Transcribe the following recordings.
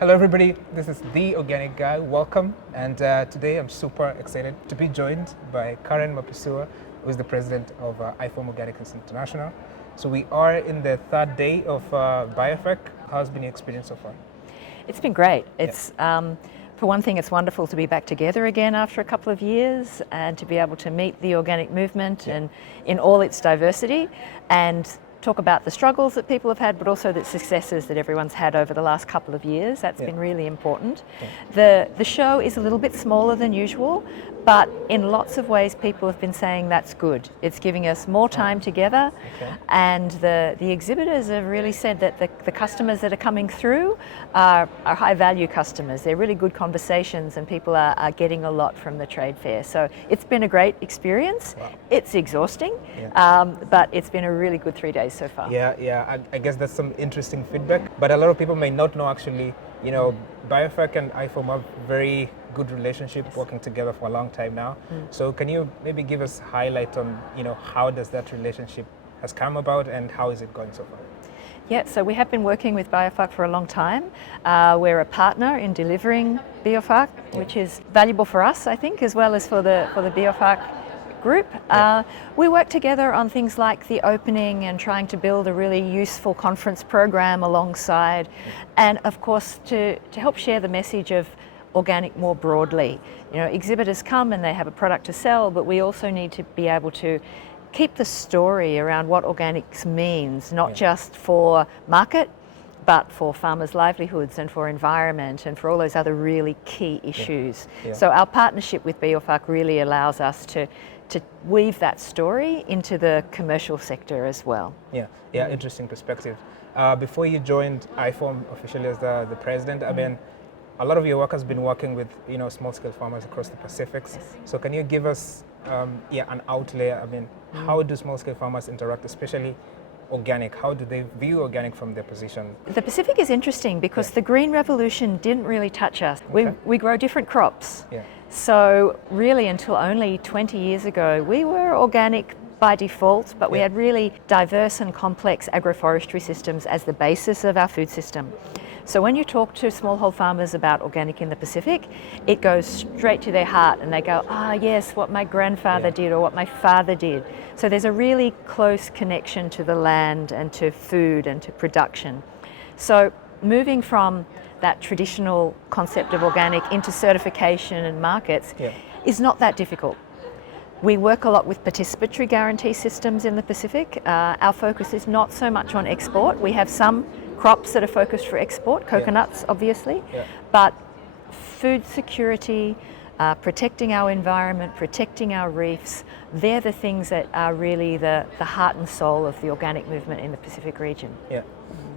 Hello everybody, this is The Organic Guy, welcome, and today I'm super excited to be joined by Karen Mapusua, who is the president of IFOAM Organics International. So we are in the third day of BIOFACH. How's been your experience so far? It's been great. For one thing, it's wonderful to be back together again after a couple of years and to be able to meet the organic movement and in all its diversity and talk about the struggles that people have had, but also the successes that everyone's had over the last couple of years. That's been really important. The show is a little bit smaller than usual, but in lots of ways people have been saying that's good. It's giving us more time together, and the exhibitors have really said that the customers that are coming through are high value customers. They're really good conversations and people are getting a lot from the trade fair. So it's been a great experience. It's exhausting, but it's been a really good 3 days so far. I guess that's some interesting feedback, but a lot of people may not know actually, BIOFACH and IFOAM have very good relationship, working together for a long time now. So can you maybe give us highlight on, how does that relationship has come about and how is it going so far? Yeah, so we have been working with BIOFACH for a long time. We're a partner in delivering BIOFACH, which is valuable for us, I think, as well as for the BIOFACH group. We work together on things like the opening and trying to build a really useful conference program alongside, and of course to help share the message of organic more broadly. Exhibitors come and they have a product to sell, but we also need to be able to keep the story around what organics means, not just for market, but for farmers' livelihoods and for environment and for all those other really key issues. So our partnership with BIOFACH really allows us to weave that story into the commercial sector as well. Interesting perspective. Before you joined IFOAM officially as the president, I mean, a lot of your work has been working with small-scale farmers across the Pacifics. So can you give us an outlay? I mean, how do small-scale farmers interact, especially organic? How do they view organic from their position? The Pacific is interesting because the Green Revolution didn't really touch us. We grow different crops. So really until only 20 years ago, we were organic by default, but we had really diverse and complex agroforestry systems as the basis of our food system. So when you talk to smallhold farmers about organic in the Pacific, it goes straight to their heart and they go, yes, what my grandfather did or what my father did. So there's a really close connection to the land and to food and to production. So moving from that traditional concept of organic into certification and markets is not that difficult. We work a lot with participatory guarantee systems in the Pacific. Our focus is not so much on export. We have some crops that are focused for export, coconuts obviously, but food security, protecting our environment, protecting our reefs, they're the things that are really the heart and soul of the organic movement in the Pacific region.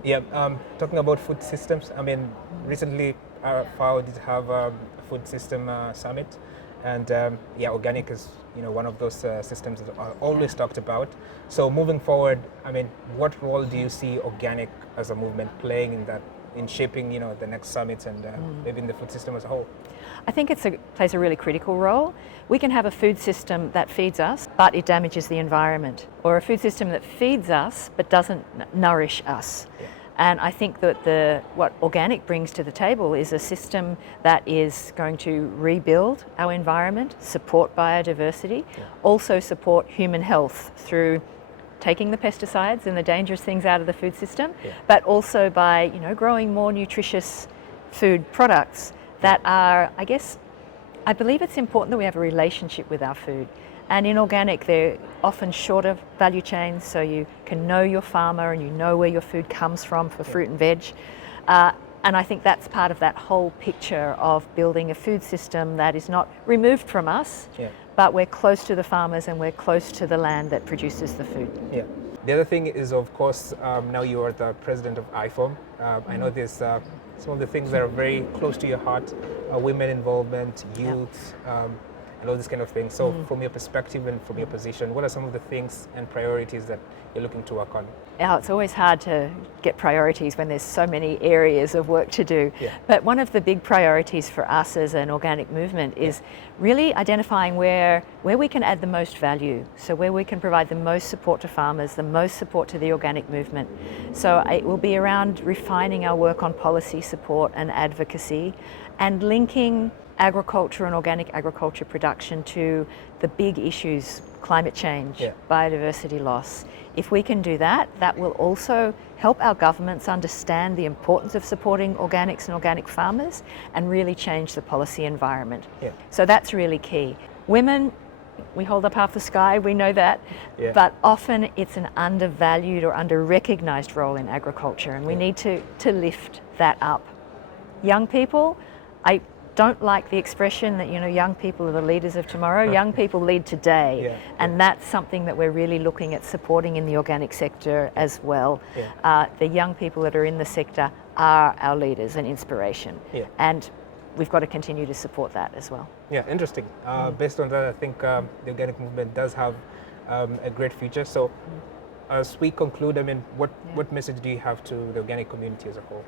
Talking about food systems, I mean, recently FAO did have a food system summit, and organic is one of those systems that are always talked about. So moving forward, I mean, what role do you see organic as a movement playing in shaping the next summits and maybe in the food system as a whole? I think it plays a really critical role. We can have a food system that feeds us, but it damages the environment, or a food system that feeds us but doesn't nourish us. And I think that what organic brings to the table is a system that is going to rebuild our environment, support biodiversity, also support human health through taking the pesticides and the dangerous things out of the food system, but also by growing more nutritious food products that are, I believe it's important that we have a relationship with our food. And in organic, they're often shorter value chains, so you can know your farmer and you know where your food comes from for fruit and veg. And I think that's part of that whole picture of building a food system that is not removed from us, but we're close to the farmers and we're close to the land that produces the food. The other thing is, of course, now you are the president of IFOAM. I know there's some of the things that are very close to your heart, women involvement, youth, and all this kind of thing. So from your perspective and from your position, what are some of the things and priorities that you're looking to work on? Now, it's always hard to get priorities when there's so many areas of work to do. Yeah. But one of the big priorities for us as an organic movement is really identifying where we can add the most value. So where we can provide the most support to farmers, the most support to the organic movement. So it will be around refining our work on policy support and advocacy, and linking agriculture and organic agriculture production to the big issues, climate change, biodiversity loss. If we can do that, that will also help our governments understand the importance of supporting organics and organic farmers and really change the policy environment. Yeah. So that's really key. Women, we hold up half the sky, we know that, but often it's an undervalued or under-recognised role in agriculture, and we need to lift that up. Young people, I don't like the expression that, young people are the leaders of tomorrow. Young people lead today, and that's something that we're really looking at supporting in the organic sector as well. The young people that are in the sector are our leaders and inspiration, and we've got to continue to support that as well. Yeah, interesting. Based on that, I think the organic movement does have a great future. So as we conclude, what message do you have to the organic community as a whole?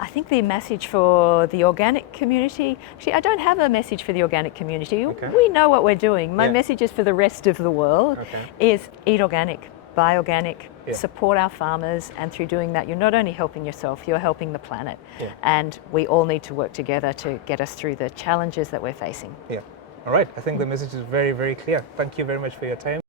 I think the message for the organic community, actually I don't have a message for the organic community. We know what we're doing. My message is for the rest of the world is eat organic, buy organic, support our farmers, and through doing that you're not only helping yourself, you're helping the planet. And we all need to work together to get us through the challenges that we're facing. All right, I think the message is very, very clear. Thank you very much for your time.